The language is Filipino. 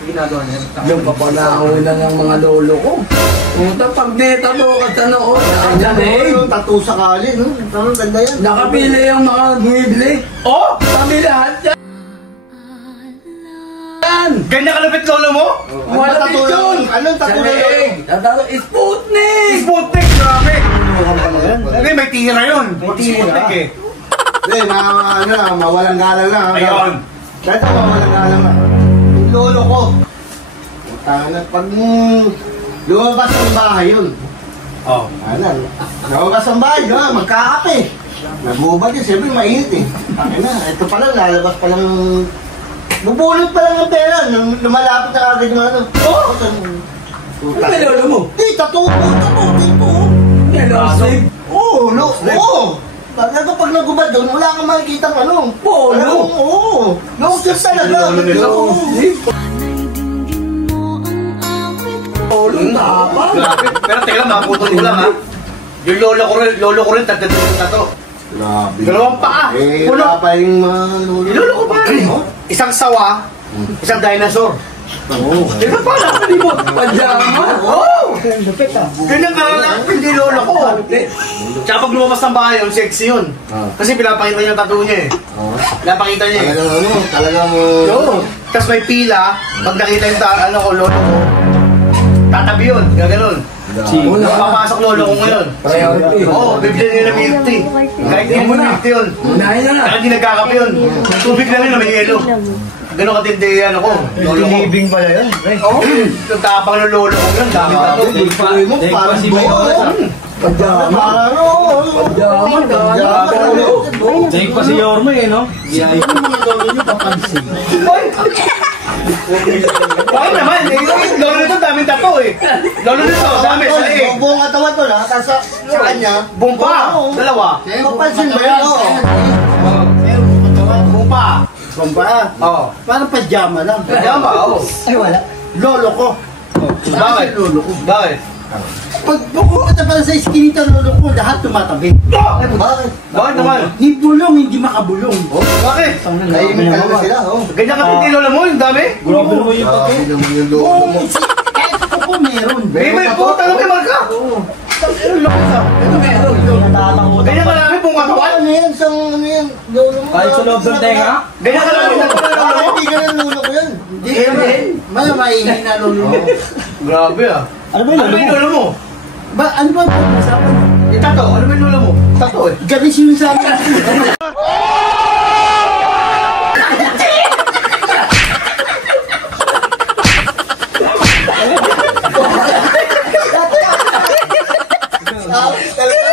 Ginagawa niya. Yung papanauna ng mga lolo ko. Punta pag netato ka sa noon. Yung tattoo sa kali, no? Ang ganda yan. Nakapili yung mga bumibili. Oh! Kami lahat yan. Ganda kalapit lolo mo? Malapit yun. Anong tattoo na yun? Tattoo Sputnik. Sputnik, grabe! Okay, may tira yun. May tira. Sputnik eh. Hindi, mawalang galang na. Ayun. Kahit mawalang galang na. Yung lolo ko. Pag lumabas ng bahay yun. Oh. Lumabas ng bahay, magkakape. Nagubad yun, siyempre mainit eh. Ito pa lang, lalabas pa lang. Bubulot pa lang ang pera. Lumalapit na agad yung ano. Oh! Ano may lolo mo? Di, tattoo dito. Slave? Oo. Talaga pag nagubad doon, wala kang makikita ano. Polo? Oo. Long-sleeve talaga. Polo, tapang. Grabe. Pero teka lang, maputol ko lang ha. Yung lolo ko rin, tagdating na to. Grabe. Dalawang paa. Wala pa yung mga lolo. Yung lolo ko pa rin. Isang sawa, isang dinosaur. Oo. Teka pa lang, hindi mo. Pajama. Oo! Ganyan ka lang, hindi lolo ko. Tsaka pag lumabas ng bahay yun, sexy yun. Kasi pinapakita niya yung tattoo niya eh. Pinapakita niya eh. Talagang Oo. Tapos may pila, pag nakita yung lolo ko, tatabi yun, gaganon. Papasok lolo ko ngayon. Priority. Oo, bibili nila milk tea. Kahit hindi mo milk tea yun. Unahin na. Saka hindi nagkakape yun. Tubig lang yun na may yelo. Ganon katindi yan ako. Lolo ko. Living pala yun. Oo. Yung tapang ng lolo ko yun, dami na to. Pagpapay mo, parang buo. Pajama. Jake pa si Yorma eh, no? Bakit naman? Lolo nito daming tato eh. Lolo nito, dami sa liig. Buong katawan to na, tapos sa kanya. Bumpa, dalawa. Papansin ba yan? Bumpa. Bumpa? Oo. Parang pajama lang. Pajama, oo. Ay wala. Lolo ko. Bakit? Lolo ko. Bakit? Pag pumunta pala sa iskinita lolo ko, lahat tumatabi. Bakit? Bakit naman? Hindi bulong, hindi makabulong. Bakit? Nahimik talaga sila, oh. Ganyan ka hindi lolo mo, yung dami? Grabe naman yung tattoo. Grabe naman yung lolo mo. Kahit ako po meron. May puta lang may marka. Ganyan ka namin pong katawan? Ano yan? Ano yan? Lolo mo? Kahit sa loob ng tenga? Ganyan ka namin lolo mo? Hindi ka ng lolo ko yan. Hindi ka rin. Mahihin na lolo mo. Grabe ah. Ano ba Ano ba yung lolo mo? Ba, ano ba ang usapan? Yung tato, ano ba yung lolo mo? Tato eh. Galis yun sa akin. Talaga